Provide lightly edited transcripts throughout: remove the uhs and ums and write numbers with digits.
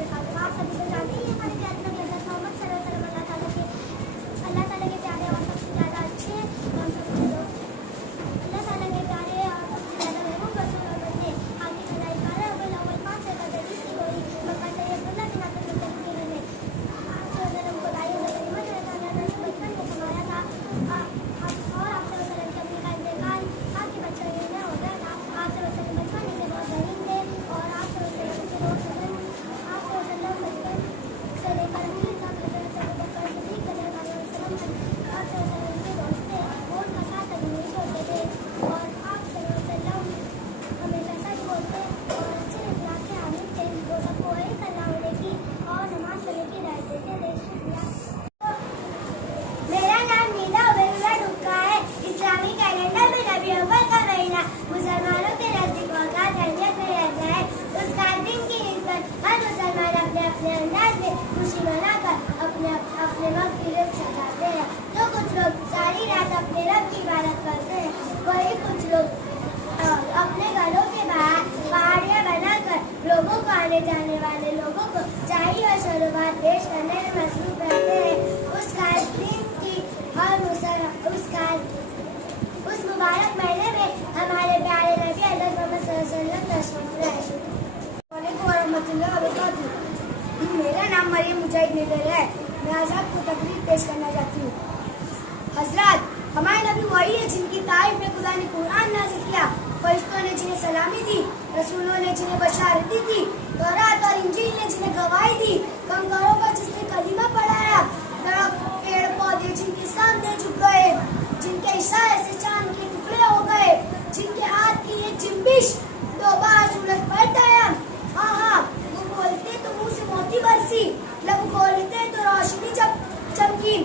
वबरकातुहू। आप सभी तो जानते ही हैं हमारे प्यारे नबी हज़रत मोहम्मद सल्लल्लाहु अलैहि वसल्लम अल्लाह ताला के प्यारे और सबसे ज़्यादा अच्छे हम सबसे लोग अल्लाह ताला के प्यारे और सबसे ज़्यादा महबूब रसूल और बंदे आगे खिलाई कारह अव्वल अव्वल 5 से बदली की हुई मक्का से अब्दुल्लाह बिन अब्दुल मुत्तलिब ने जो जन्म को दाई हुई करीमत रसूल बचपन में समाया था और आपसे वसल्लम के अपने का इंतकाल आपके बच्चों में हो गया था। आपसे वसल्लम बचपन से बहुत गरीब थे और आपसे वसल्लम के रोज आपसे वसल्लम बचपन से लेकर अखीर तक हज़रत अबू बकर सिद्दीक़ रज़ियल्लाहु अन्हु आपसे वसल्लम के दोस्त थे। वोट का साथ कभी नहीं छोड़ते थे और आपसे वसल्लम हमेशा सच बोलते और अच्छे अखलाक के आमिल थे। वो सबको वही तल्ला होने की और नमाज पढ़ने की राय देते थे। शुक्रिया। मेरा नाम नीदा उबैदुल्लाह डुक्का है। इस्लामी कैलेंडर में रबी अव्वल का महीना मुसलमानों के नजदीक औकात अहमियत में रहता है। उस खास दिन की निस्बत हर मुसलमान अपने अपने अंदाज में खुशी मनाकर अपने वक्त की रिज़्क़ सजाते हैं। तो कुछ लोग सारी रात अपने रब की इबादत करते हैं, वही कुछ लोग अपने घरों के बाहर पहाड़ियाँ बनाकर लोगों को आने जाने वाले लोगों को चाय और शरबत पेश करने में मसरूफ रहते हैं। उस खास दिन की उस मुबारक महीने में हमारे प्यारे नबी हज़रत मोहम्मद सल्लल्लाहु अलैहि वसल्लम तशरीफ़ लाए। वालेकुम वरहमतुल्लाहि वबरकातुहू। मेरा नाम मरियम मुजाहिद निडर है। मैं आज आपको तकरीर पेश करना चाहती हूँ। हजरत, हमारे नबी वही है जिनकी तारीफ में खुदा ने कुरान नाज़िल किया, फरिश्तों ने जिन्हें सलामी दी, रसूलों ने जिन्हें बशारती दी, तौरात और इंजील ने जिन्हें गवाही दी, कंकरों पर जिसने कलीमा पढ़ाया, दरख्त पेड़ पौधे जिनके सामने झुक गए, जिनके इशारे से चांद के टुकड़े हो गए, जिनके हाथ की एक चिंबिश 2 बार सूरज पलट आया। हाँ हाँ, वो बोलते तो मुंह से मोती बरसी, लब खोलते तो रोशनी चमकी,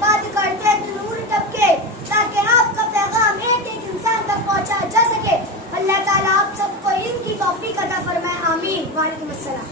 बात करते तो नूर टपके, ताकि आपका पैगाम एक एक इंसान तक पहुंचा जा सके। अल्लाह ताला आप सबको इनकी तौफीक अता फरमाए। आमीन। वालेकुम अस्सलाम।